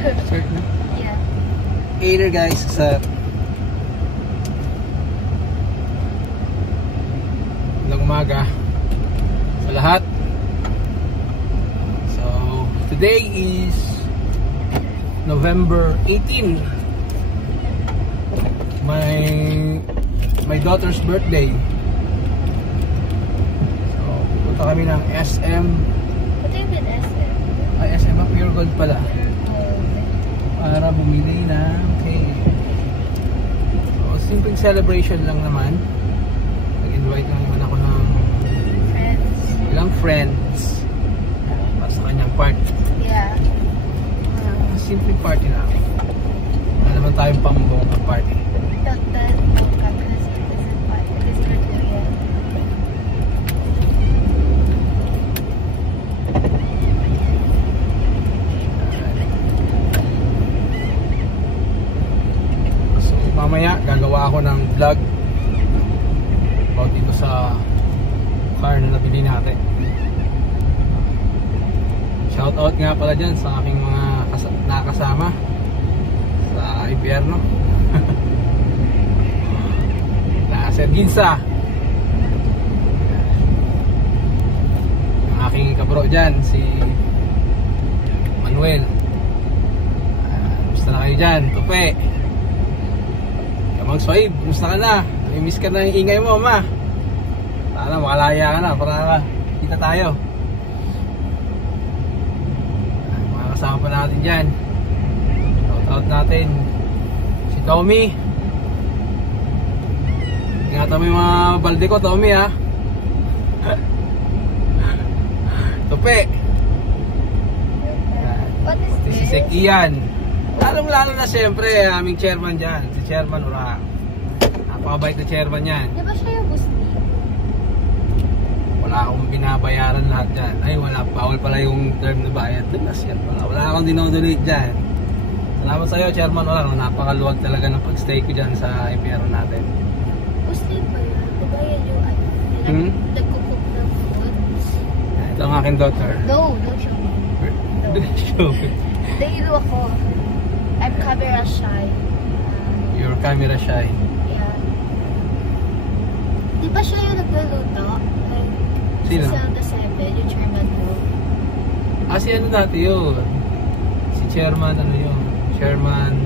Start na? Yeah. Hey there guys, sa magandang umaga sa lahat. So, today is November 18. My daughter's birthday. So, pupunta kami ng SM. What do you mean SM? Ay, SM ba? Pure Gold pala. Para bumili ng cake. So, simple celebration lang naman. Nag-invite lang naman ako ng ilang friends para sa kanyang party. Yeah. Simple party na. Wala naman tayong pambong party. So, mamaya gagawa ako ng vlog about dito sa car na nabili natin. Shoutout nga pala dyan sa aking mga nakasama sa impyerno. Na Sir Ginsa, ang aking kabro dyan si Manuel. Gusto na kayo dyan, Tupe Kamang Swaib, gusto ka na, miss ka na yung ingay mo, ma. Sana makalaya ka na para kita tayo. Mga kasama pa natin dyan. Shoutout natin si Tommy. Ingatan mo yung mga balde ko, Tommy, ha. Tupe. Pati si Sek Ian. Lalo na siyempre aming chairman dyan, si Chairman Ura. Napakabait na chairman yan. Di ba siya yung gusto? Wala akong binabayaran lahat dyan. Ay, wala, bawal pala yung term na bayad. Yan pala. Wala akong dinodolate dyan. Salamat sa'yo, Chairman Ura. Napakaluwag talaga ng pag-stay ko dyan sa impyerno natin. Gusto pa yun? Diba yan yung nagkukook ng food? Ito ang aking daughter. No, don't show me. Don't show me. Dahil ako. I'm camera shy. You're camera shy. Yeah. Di ba siya yung nagluluto? Like, Sino? Sa Zelda 7, yung chairman mo. Si ano dati yun? Si Chairman, ano yun? Chairman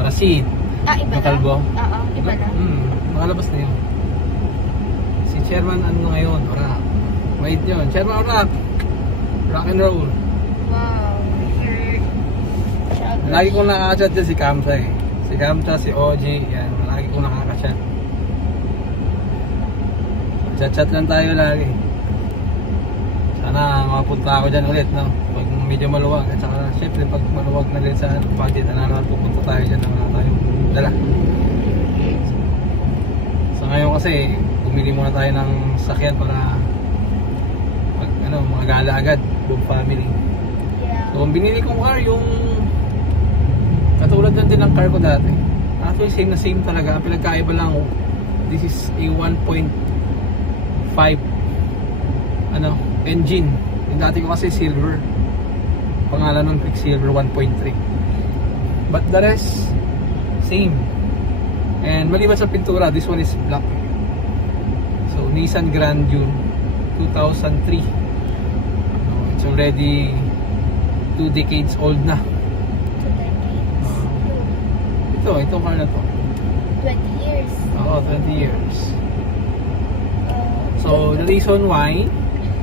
Rashid. Iba na? Kalbo. Oo, iba na. Makalabas na yun. Si Chairman ano ngayon? Rock. Wait yun. Chairman Rock. Rock and roll. Wow. Lagi kong nakaka-chat dyan si Kamsa eh. Si Kamsa, si OG, yan. Lagi kong nakaka-chat. Chat-chat lang tayo lagi. Sana makapunta ako dyan ulit, no? Pag medyo maluwag. At saka, syempre, pag maluwag na rin sa budget, naman pupunta tayo dyan na tayong dala. So ngayon kasi, bumili muna tayo ng sakyan para mga gala agad, buong family. Yeah. So, ang binili kong car, yung katulad din ng car ko dati. Actually, same na same talaga. Ang pinagkaiba lang, this is a 1.5 engine. Yung dati ko kasi silver. Pangalan ng Quicksilver 1.3. But the rest, same. And maliban sa pintura, this one is black. So, Nissan Grand Dune 2003. It's already 2 decades old na. 2 decades? Itong car na to. 20 years? Oo, 20 years. So, the reason why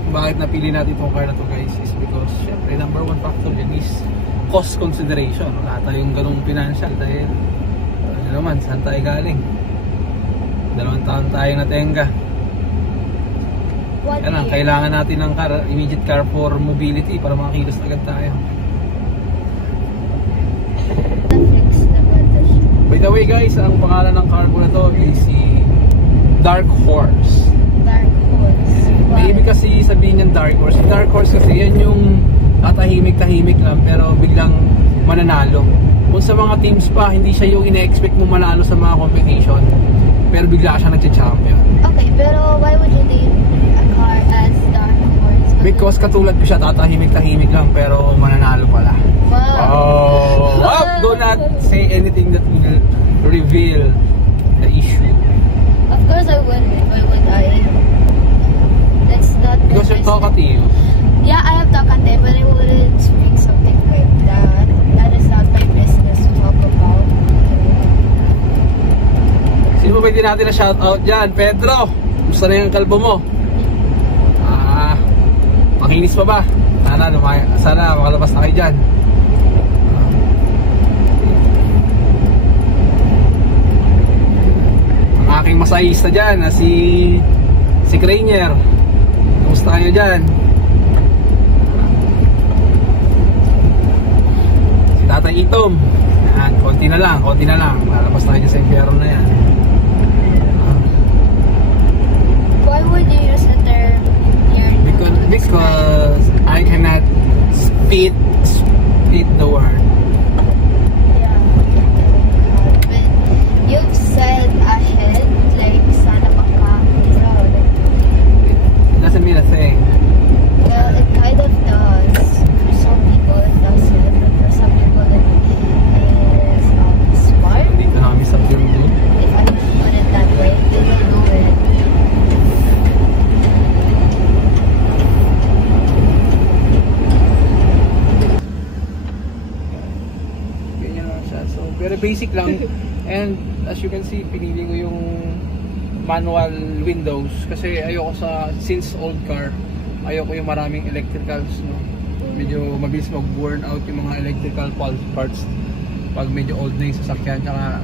bakit napili natin itong car na to, guys, is because syempre number one factor yun is cost consideration. Wala tayong ganung financial dahil ano naman, saan tayo galing? 2 taon tayo natenga. Yan ang kailangan natin ng car, immediate car for mobility para makakilos agad tayo. By the way guys, ang pangalan ng car ko na to is si Dark Horse. Dark Horse. May ibig kasi sabihin ng Dark Horse. Dark Horse kasi yan yung tatahimik-tahimik lang pero biglang mananalo. Kung sa mga teams pa, hindi siya yung ine-expect mo manalo sa mga competition, pero bigla siya nagcha-champion. Okay, pero why would you name a car as Dark Horse? Because katulad ko siya, tatahimik-tahimik lang pero mananalo pala. Wow. Oh, do not say anything that will reveal the issue. Of course I would. Why would I? That's not Because you're talkative. Yeah, I am talkative, but I wouldn't speak something like that. That is not my business to talk about. Sino ba pwede natin na shoutout dyan? Pedro, gusto na yung kalbo mo? Makinis pa ba? Sana makalabas na kayo dyan. Ang aking masahista dyan na si Crainer. Kumusta kayo dyan? Si Tatay Itom. Yan, konti na lang. Lalabas na kayo sa impyerno na yan. Why would you use the term Because I cannot spit the word. Yeah. But you've said ahead, like sana baka. So, It doesn't mean a thing. well, it kind of does. For some people it doesn't, but for some people it is smart. Dito na kami sa Pure Gold. If I could put it that way, they will do it. Ganyan lang siya. So, very basic lang. And as you can see, pinili ko yung manual windows kasi ayoko since old car, ayoko yung maraming electricals, no? Medyo mabilis mag-burn out yung mga electrical parts pag medyo old na yung sasakyan. Tsaka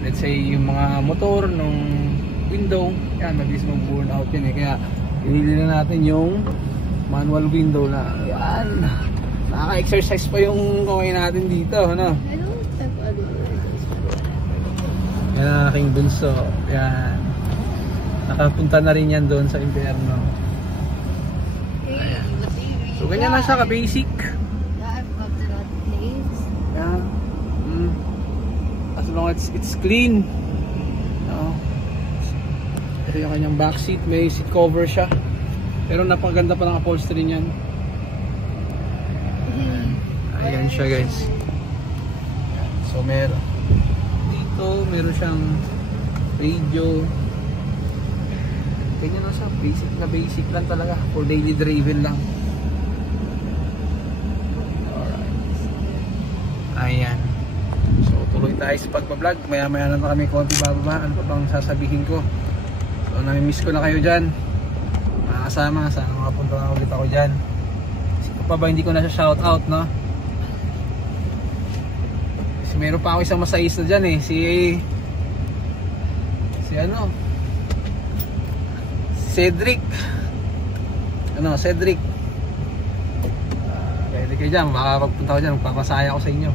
let's say yung mga motor nung window, yan, mabilis mag-burn out yun eh. Kaya pinili na natin yung manual window na yan. Nakaka-exercise pa yung kamay natin dito, ano? I don't have other words. Yan ang aking bunso. Yan. Nakapunta na rin yan doon sa impyerno. Ayan. So ganyan lang siya ka-basic. Yeah, I've got to that place. Yeah. As long as it's clean. No. Ito yung kanyang back seat. May seat cover siya. Pero napakaganda pa ng upholstery niyan. Ayan siya, guys. So meron meron siyang radio. Ganyan lang siya, basic lang talaga for daily driven lang. Alright. Ayan. So tuloy tayo sa pagbablog. Maya na kami konti bababa. Ano pa bang sasabihin ko? So nami-miss ko na kayo dyan, mga kasama. Sana makapunta na ulit ako dyan. Sino pa ba hindi ko na siya shoutout, no? Meron pa ako isang masahista dyan eh, si Cedric. Cedric. Pwede kayo dyan, makakapagpunta ko dyan, magpapasaya ako sa inyo.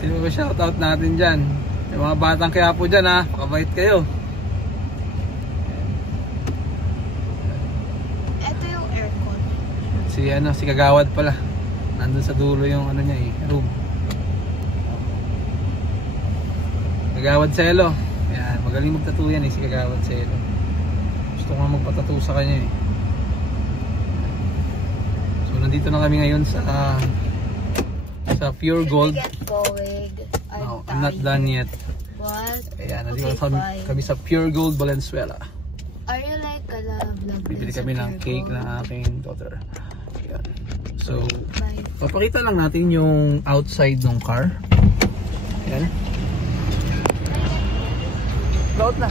Sino ba shoutout natin dyan? Yung mga batang kaya po dyan, ha, makabait kayo. Ito yung aircon. Si Kagawad pala. Nandun sa dulo yung niya eh, room. Kagawad Selo. Yan, magaling magtattoo yan eh, si Kagawad Selo. Gusto ko nga magpatattoo sa kanya eh. So nandito na kami ngayon sa Pure Gold. No, I'm not done yet. What? Ayan, nandito kami sa Pure Gold Valenzuela. Are you like a love? Bibili kami ng cake ng aking daughter. Ayan. So, Bye. papakita lang natin yung outside ng car. Ayan. Load na.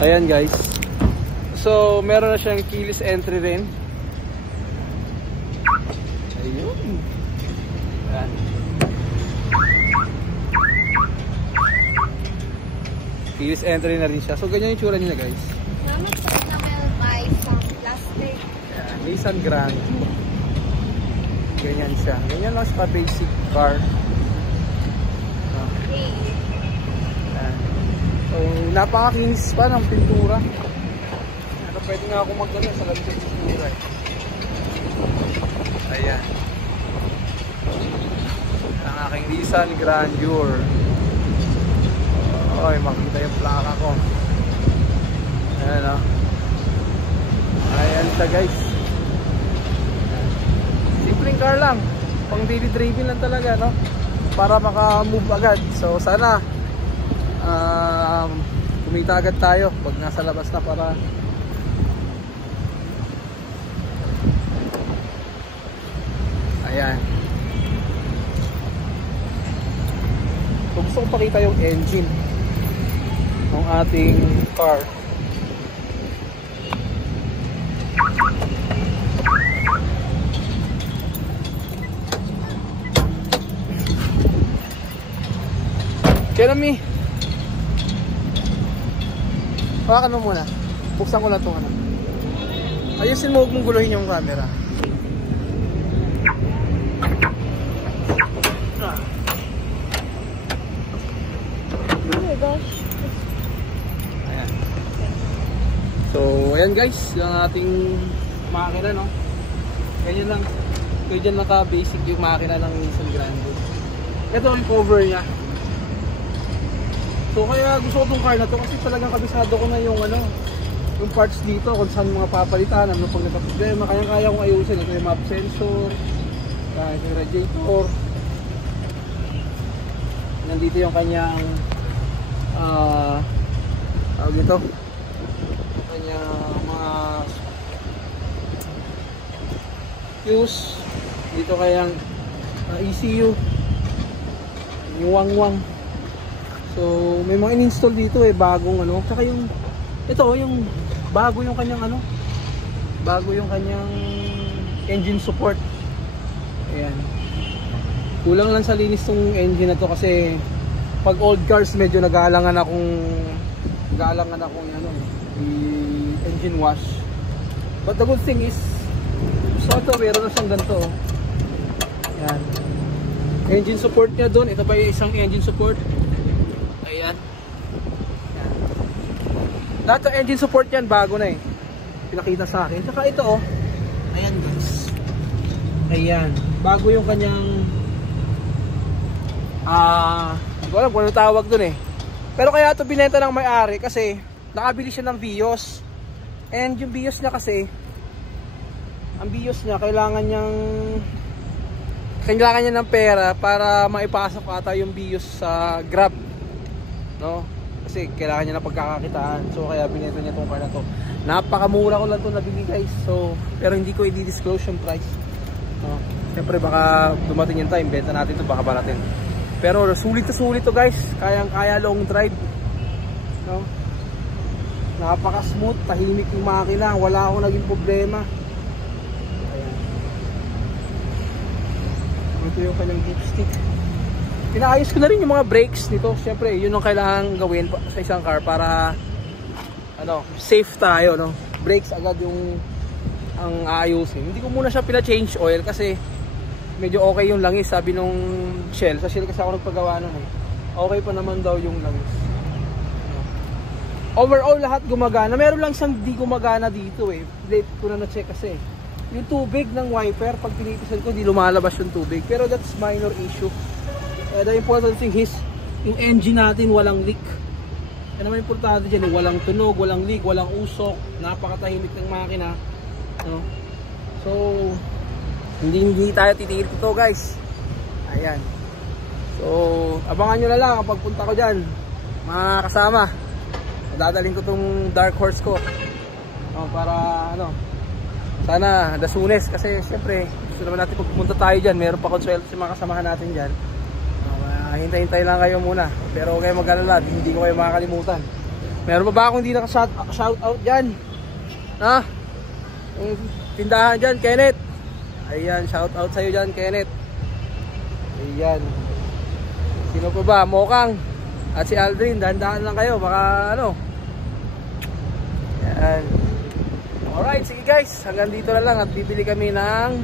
Ayan guys. So meron na siyang keyless entry rin. Ayun. Ayan. Keyless entry na rin siya. So ganyan yung tsura niya guys. Naman sa will buy some plastic. Ayan. Nissan Grand. Ganyan siya. Ganyan lang siya basic car. Okay. Ayan. So, napakakinis pa ng pintura. Pero pwede nga ako magdala sa labas ng pintura eh. Ayan. Ang aking Nissan Grandeur. may makita yung plaka ko. Ayan o. Ayan siya guys. Simpleng car lang, pang daily driving lang talaga, no? Para maka-move agad. So sana kumita agad tayo pag nasa labas na para ayan. So gusto ko pakita yung engine ng ating car. Jeremy, hawakan mo muna. Buksan ko lang itong ano. Ayusin mo, huwag mong guluhin yung camera. Oh my gosh. Ayan. So, ayan guys, yung ating makina, no? Ganyan lang. Kaya dyan naka-basic yung makina ng Nissan Grande. Ito yung cover niya. So kaya gusto ko itong car na to kasi talagang kabisado ko na yung ano, yung parts dito kung saan mga papalitan, ano pag nagka-problema, kaya kong ayusin. Ito yung map sensor, yung radiator, nandito yung kanyang tawag ito, kanyang mga fuse, dito kayang ECU, yung wang-wang. So may mga in-install dito bagong ano, tsaka yung ito yung bago yung kanyang ano, bago yung kanyang engine support. Ayan, kulang lang sa linis tong engine na to kasi pag old cars medyo nag-aalangan akong ano, engine wash. But the good thing is so ito meron na siyang ganito. Ayan, engine support niya doon. Ito pa yung isang engine support. Ayan. Ayan. Lahat ng engine support yan bago na eh. Pinakita sa akin. Saka ito oh. Ayan guys. Ayan. Bago yung kanyang hindi ko alam kung ano tawag dun eh. Pero kaya ito binenta ng may-ari kasi nakabili siya ng BIOS. And yung BIOS niya kasi, ang BIOS niya kailangan niya ng pera para maipasok ata yung BIOS sa Grab. No? Kasi kailangan niya na pagkakakitaan. So kaya binenta niya itong car na to. Napakamura ko lang ito nabili guys. So, pero hindi ko i-disclose yung price. No? Siyempre baka dumating yung time, benta natin ito, baka ba natin. Pero sulit to guys. Kayang-kaya long drive. No? Napaka-smooth, tahimik yung makina. Wala akong naging problema. Ayan. Ito yung kanyang dipstick. Pinaayos ko na rin yung mga brakes nito. Siyempre, yun ang kailangan gawin sa isang car para ano, safe tayo, no? Brakes agad yung ang aayusin. Hindi ko muna siya pina-change oil kasi medyo okay yung langis, sabi nung Shell. Sa Shell kasi ako nagpagawa nun eh. Okay pa naman daw yung langis. Overall, lahat gumagana. Meron lang siyang di gumagana dito eh. Late ko na na-check kasi. Yung tubig ng wiper, pag pinipisan ko, di lumalabas yung tubig. Pero that's minor issue. The important thing is, yung engine natin walang leak. Yan naman importante dyan, walang tunog, walang leak, walang usok, napakatahimik ng makina. No? So, hindi tayo titiil ito guys. Ayan. So, abangan nyo na lang kapag punta ko dyan, mga kasama. Dadalhin ko tong dark horse ko. Para ano, sana the soonest kasi syempre gusto naman natin pupunta tayo dyan. Meron pa konsuelto sa mga kasamahan natin dyan. Hintay-hintay lang kayo muna. Pero huwag kayo mag-alala, hindi ko kayo makakalimutan. Meron pa ba akong hindi naka-shout out dyan? Ha? Yung tindahan dyan, Kenneth. Ayan, shout out sa'yo dyan, Kenneth. Ayan. Sino pa ba? Mokang at si Aldrin, dahan-dahan lang kayo. Baka ano. Ayan. Alright, sige guys. Hanggang dito na lang at bibili kami ng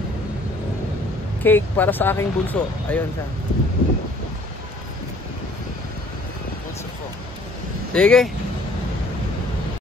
cake para sa aking bunso. Ayun siya. Sige.